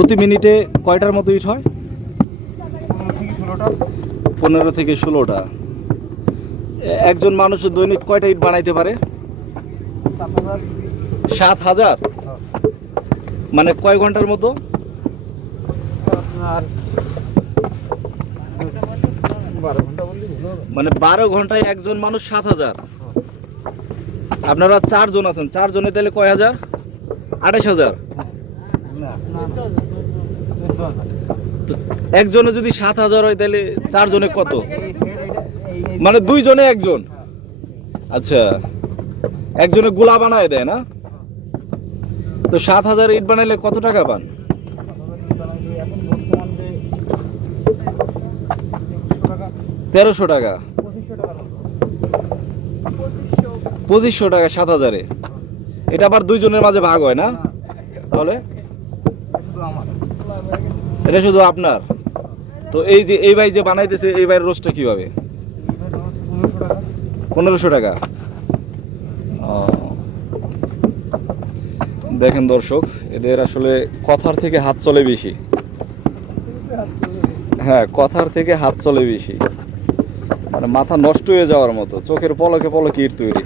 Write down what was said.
প্রতি মিনিটে কয়টার মতো ইট হয়? 15 থেকে 16টা। একজন মানুষ দৈনিক কয়টা ইট বানাইতে পারে? 7,000। মানে কয় ঘন্টার মতো? মানে 12 ঘন্টায় একজন মানুষ 7,000। আপনারা 4 জন আছেন, 4 জনে তাহলে কয় হাজার? 28,000। একজনে যদি 7,000 হয় তাহলে 4 জনে কত? মানে 2 জনে একজন। আচ্ছা, একজনে গোলা বানায় দেয় না? তো 7,000 ইট বানাইলে কত টাকা পান? 1300 টাকা। 2500 টাকা 7,000-এ। এটা আবার 2 জনের মাঝে ভাগ হয় না? তাহলে এটা শুধু আপনার। তো এই যে এই ভাই যে বানাইতেছে, এই ভাইয়ের রোজটা কিভাবে? 1500 টাকা। দেখেন দর্শক, এদের আসলে কথার থেকে হাত চলে বেশি। হ্যাঁ, কথার থেকে হাত চলে বেশি। মানে মাথা নষ্ট হয়ে যাওয়ার মতো, চোখের পলকে পলকে ইট তৈরি।